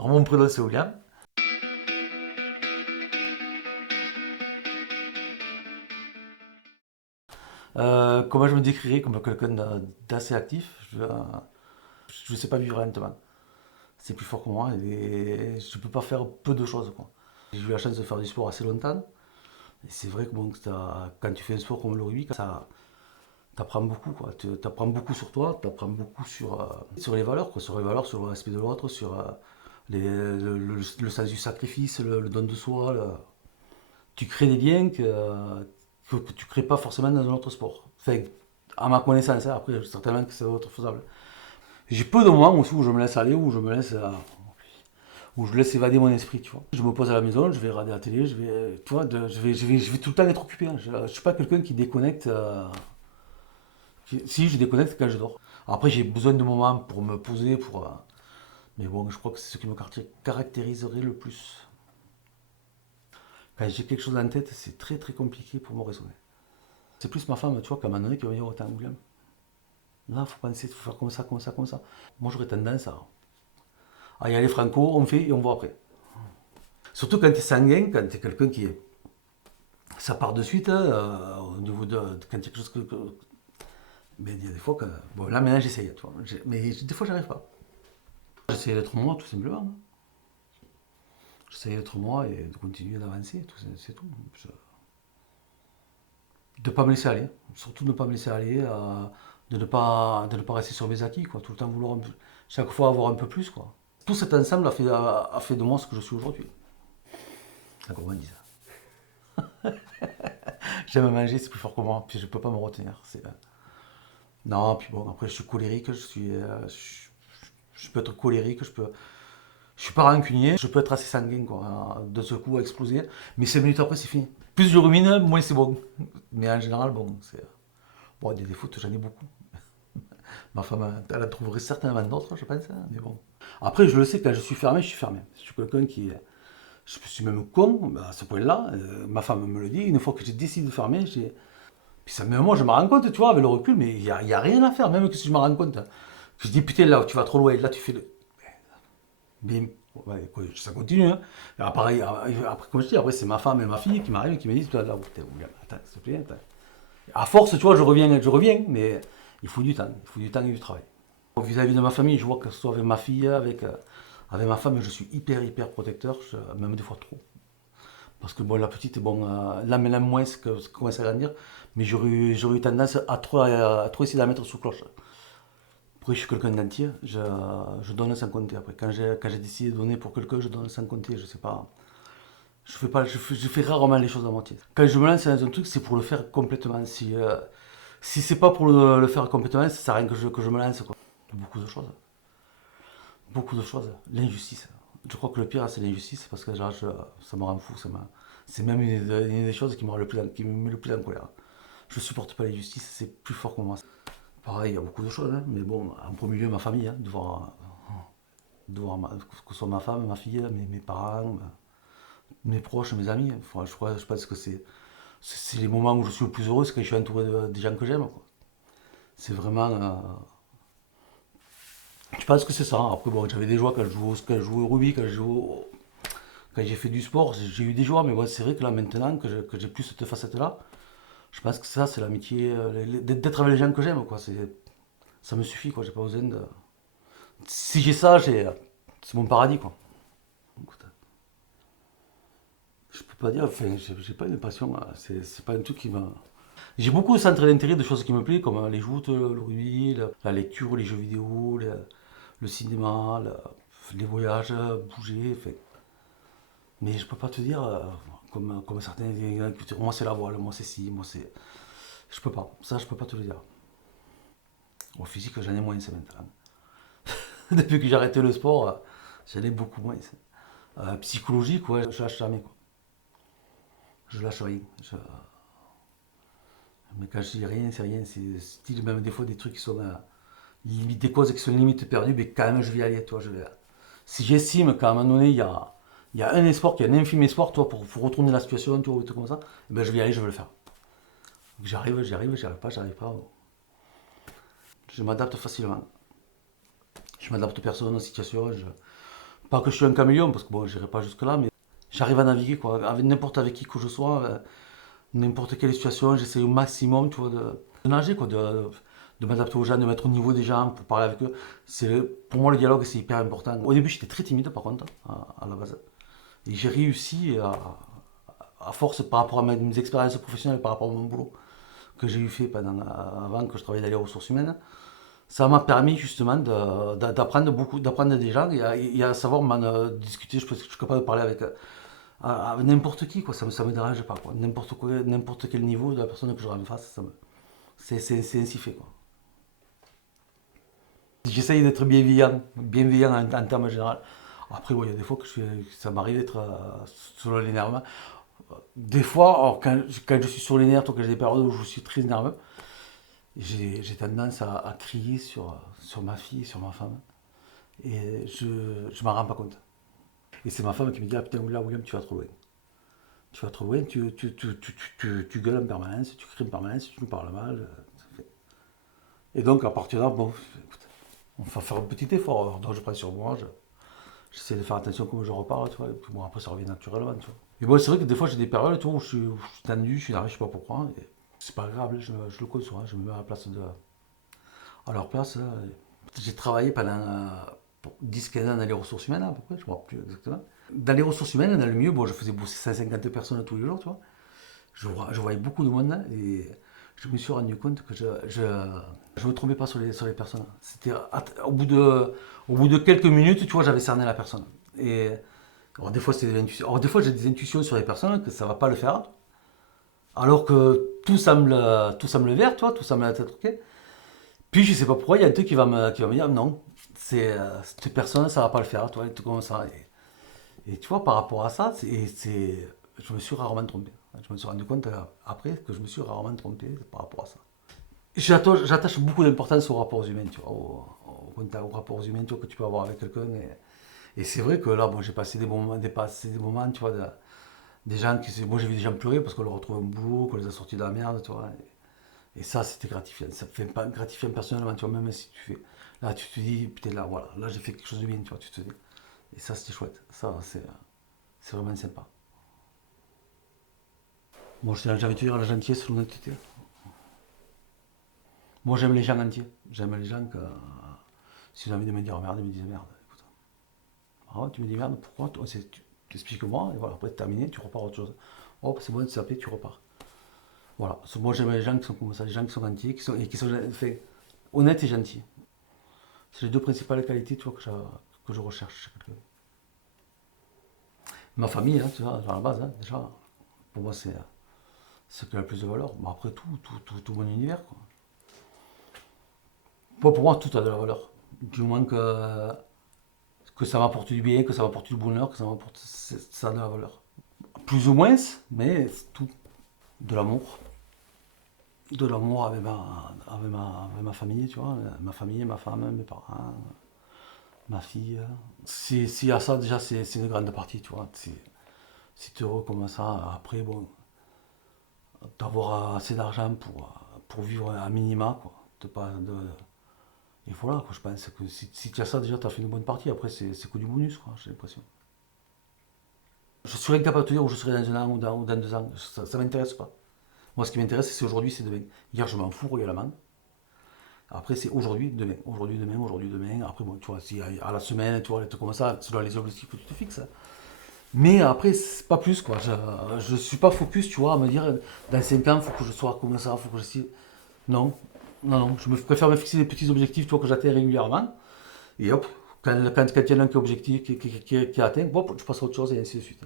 Alors mon prénom c'est William. Comment je me décrirais comme quelqu'un d'assez actif? Je ne sais pas vivre lentement. C'est plus fort que moi et je ne peux pas faire peu de choses, quoi. J'ai eu la chance de faire du sport assez longtemps. Et c'est vrai que bon, quand tu fais un sport comme le rugby, ça t'apprends beaucoup, quoi. Tu apprends beaucoup sur toi, tu apprends beaucoup sur les valeurs, quoi. Sur les valeurs, sur le respect de l'autre, sur le sens du sacrifice, le don de soi. Tu crées des liens que tu ne crées pas forcément dans un autre sport. Enfin, à ma connaissance, hein, après, certainement que c'est autre faisable. J'ai peu de moments aussi où je me laisse aller, où je laisse évader mon esprit, tu vois. Je me pose à la maison, je vais regarder la télé, tu vois, je vais tout le temps être occupé, hein. Je ne suis pas quelqu'un qui déconnecte. Si, je déconnecte quand je dors. Après, j'ai besoin de moments pour me poser, mais bon, je crois que c'est ce qui me caractériserait le plus. Quand j'ai quelque chose en tête, c'est très très compliqué pour me raisonner. C'est plus ma femme, tu vois, qu'à un moment donné, qui va me dire, autant William, là, faut penser, faut faire comme ça, comme ça, comme ça. Moi, j'aurais tendance à y aller franco, on fait et on voit après. Surtout quand tu es sanguin, quand tu es quelqu'un qui est. Ça part de suite, hein, au niveau quand il y a quelque chose mais il y a des fois que. Bon, là, maintenant, j'essaye, tu vois. Mais des fois, j'arrive pas. J'essaie d'être moi, tout simplement, hein. J'essaie d'être moi et de continuer d'avancer, c'est tout. De ne pas me laisser aller. Surtout de ne pas me laisser aller, de ne pas rester sur mes acquis, quoi. Tout le temps vouloir chaque fois avoir un peu plus, quoi. Tout cet ensemble a fait de moi ce que je suis aujourd'hui. Comment on dit ça. J'aime manger, c'est plus fort que moi, puis je peux pas me retenir. Non, puis bon, après je suis colérique, je peux être colérique, je suis pas rancunier, je peux être assez sanguin, quoi, de ce coup exploser, mais 5 minutes après c'est fini. Plus je rumine, moins c'est bon. Mais en général, bon, bon, des défauts, j'en ai beaucoup. Ma femme, elle en trouverait certainement d'autres, je pense, hein, mais bon. Après, je le sais, quand je suis fermé, je suis fermé. Je suis quelqu'un qui. Je suis même con à ce point-là. Ma femme me le dit. Une fois que j'ai décidé de fermer, puis ça, même moi, je me rends compte, tu vois, avec le recul, mais il y a rien à faire, même que si je me rends compte. Je dis, putain, là, tu vas trop loin, là, tu fais le. Bim. Ouais, écoute, ça continue, hein. Alors, pareil, après, comme je dis, après, c'est ma femme et ma fille qui m'arrivent et qui me disent, là, putain, attends, s'il te plaît, attends. À force, tu vois, je reviens, mais il faut du temps. Il faut du temps et du travail. Vis-à-vis de ma famille, je vois que ce soit avec ma fille, avec ma femme, je suis hyper, hyper protecteur, même des fois trop. Parce que bon, la petite, bon, là, maintenant moins que commence à grandir, mais j'aurais eu tendance à trop essayer de la mettre sous cloche. Après, je suis quelqu'un d'entier, je donne sans compter. Après, quand j'ai décidé de donner pour quelqu'un, je donne sans compter. Je sais pas, je fais rarement les choses à moitié. Quand je me lance dans un truc, c'est pour le faire complètement. Si c'est pas pour le faire complètement, ça sert à rien que je me lance, quoi. Beaucoup de choses. Beaucoup de choses. L'injustice. Je crois que le pire, c'est l'injustice parce que genre, ça me rend fou. C'est même une des choses qui me met le plus en colère. Je supporte pas l'injustice, c'est plus fort que moi. Pareil, il y a beaucoup de choses, hein, mais bon, en premier lieu, ma famille, hein, que ce soit ma femme, ma fille, mes parents, mes proches, mes amis. Enfin, je pense que c'est les moments où je suis le plus heureux, c'est quand je suis entouré des gens que j'aime, quoi. C'est vraiment. Je pense que c'est ça. Après, bon, j'avais des joies quand je jouais au rugby, quand j'ai fait du sport, j'ai eu des joies, mais ouais, c'est vrai que là, maintenant, que j'ai plus cette facette-là, je pense que ça, c'est l'amitié, d'être avec les gens que j'aime, quoi. Ça me suffit, quoi. J'ai pas besoin de. Si j'ai ça, c'est mon paradis, quoi. Écoute, je peux pas dire, enfin, j'ai pas une passion, hein. C'est pas un truc qui m'a. J'ai beaucoup de centres d'intérêt de choses qui me plaisent, comme les joutes, le rugby, la lecture, les jeux vidéo, le cinéma, les voyages, bouger, enfin. Mais je peux pas te dire, comme certains agriculteurs, moi c'est la voile, moi c'est ci, moi c'est. Je peux pas, ça je peux pas te le dire. Au physique, j'en ai moins, c'est maintenant. Depuis que j'ai arrêté le sport, j'en ai beaucoup moins. Psychologique, ouais, je lâche jamais, quoi. Je lâche rien. Mais quand je dis rien, c'est rien. C'est style, même des fois des trucs qui sont limite, des causes qui sont limite perdues, mais quand même je vais y aller, toi. Si j'estime qu'à un moment donné, il y a un espoir, qu'il y a un infime espoir, toi, pour retourner la situation, toi, ou tout comme ça, eh ben, je vais y aller, je vais le faire. J'arrive, j'arrive, j'arrive pas. Je m'adapte facilement. Je m'adapte aux personnes, aux situations. Pas que je suis un caméléon, parce que bon, j'irai pas jusque-là, mais j'arrive à naviguer, quoi. Avec n'importe avec qui que je sois, n'importe quelle situation, j'essaie au maximum, tu vois, de nager, quoi, de m'adapter aux gens, de mettre au niveau des gens pour parler avec eux. Pour moi, le dialogue, c'est hyper important. Au début, j'étais très timide, par contre, à la base. Et j'ai réussi, à force, par rapport à mes expériences professionnelles, par rapport à mon boulot que j'ai eu fait avant que je travaillais dans les ressources humaines, ça m'a permis justement d'apprendre d'apprendre des gens et à savoir discuter. Je suis capable de parler avec n'importe qui, quoi. Ça me dérange pas, quoi. N'importe quel niveau de la personne que j'aurai en face, c'est ainsi fait, quoi. J'essaye d'être bienveillant en termes général. Après, il y a des fois que ça m'arrive d'être sur l'énervement. Des fois, alors, quand je suis sur les nerfs, ou quand j'ai des périodes où je suis très nerveux, j'ai tendance à crier sur ma fille, sur ma femme. Et je ne m'en rends pas compte. Et c'est ma femme qui me dit: ah putain, là, William, tu vas trop loin. Tu vas trop loin, tu gueules en permanence, tu cries en permanence, tu nous parles mal. Et donc, à partir de là, bon, écoute, on va faire un petit effort. Alors, donc, je prends sur moi, j'essaie de faire attention comment je reparle, tu vois. Et puis bon, après, ça revient naturellement, tu vois. Mais bon, c'est vrai que des fois, j'ai des périodes, tu vois, où je suis tendu, je suis énervé, je sais pas pourquoi. Et c'est pas grave, je le conçois, je me mets à la place à leur place. J'ai travaillé pendant 10-15 ans dans les ressources humaines, à peu près, je ne me rappelle plus exactement. Dans les ressources humaines, dans le milieu, bon, je faisais bosser 150 personnes tous les jours, tu vois. Je voyais beaucoup de monde et je me suis rendu compte que je me trompais pas sur les personnes. C'était au bout de quelques minutes, tu vois, j'avais cerné la personne. Et alors, des fois, c'est de l'intuition. Alors, des fois, j'ai des intuitions sur les personnes que ça va pas le faire. Alors que tout semble vert, toi, tout semble être ok. Puis je sais pas pourquoi, il y a un truc qui va me dire non, cette personne, ça va pas le faire, toi, et tout comme ça. Et tu vois, par rapport à ça, je me suis rarement trompé. Je me suis rendu compte après que je me suis rarement trompé par rapport à ça. J'attache beaucoup d'importance aux rapports humains, tu vois, aux rapports humains, tu vois, que tu peux avoir avec quelqu'un. Et c'est vrai que là, bon, j'ai passé des moments, tu vois, des gens moi j'ai vu des gens pleurer parce qu'on leur retrouve un boulot, qu'on les a sortis de la merde, tu vois. Et ça, c'était gratifiant. Ça fait pas gratifiant personnellement, tu vois, même si tu fais. Là, tu te dis, putain, là, voilà, là, j'ai fait quelque chose de bien, tu vois, tu te dis. Et ça, c'était chouette. Ça, c'est vraiment sympa. Moi, j'ai envie de te dire la gentillesse, l'honnêteté. Moi, j'aime les gens entiers. J'aime les gens que, s'ils ont envie de me dire merde, ils me disent merde. Écoute. Ah ouais, tu me dis merde, pourquoi? Explique-moi, et voilà, après, c'est terminé, tu repars à autre chose. Oh, c'est bon, tu s'appelle, tu repars. Voilà. Moi, j'aime les gens qui sont comme ça, les gens qui sont entiers, qui sont enfin, honnêtes et gentils. C'est les deux principales qualités, tu vois, que je recherche chez quelqu'un. Ma famille, hein, tu vois, à la base, hein, déjà, pour moi, c'est ce qui a le plus de valeur. Mais après, tout mon univers, quoi. Pour moi, tout a de la valeur. Du moins que ça m'apporte du bien, que ça m'apporte du bonheur, que ça a de la valeur. Plus ou moins, mais c'est tout. De l'amour. De l'amour avec ma famille, tu vois. Ma famille, ma femme, mes parents, ma fille. S'il y a ça, déjà, c'est une grande partie, tu vois. Si tu es heureux comme ça, après, bon, d'avoir assez d'argent pour vivre à minima, quoi. Et voilà, quoi, je pense que si tu as ça, déjà, tu as fait une bonne partie. Après, c'est que du bonus, quoi, j'ai l'impression. Je suis incapable de te dire où je serai dans un an ou dans 2 ans. Ça m'intéresse pas. Moi, ce qui m'intéresse, c'est aujourd'hui, c'est demain. Hier, je m'en fous royalement. Après, c'est aujourd'hui, demain. Aujourd'hui, demain, aujourd'hui, demain. Après, bon, tu vois, si à la semaine, tu vois, tu comme ça, selon les objectifs que tu te fixes. Mais après, c'est pas plus, quoi. Je suis pas focus, tu vois, à me dire, dans 5 ans, il faut que je sois comme ça, il faut que je suis. Non, non, non. Préfère me fixer des petits objectifs, tu vois, que j'atteins régulièrement. Et hop, quand il y en a un qui est objectif, qui est atteint, hop, je passe à autre chose et ainsi de suite.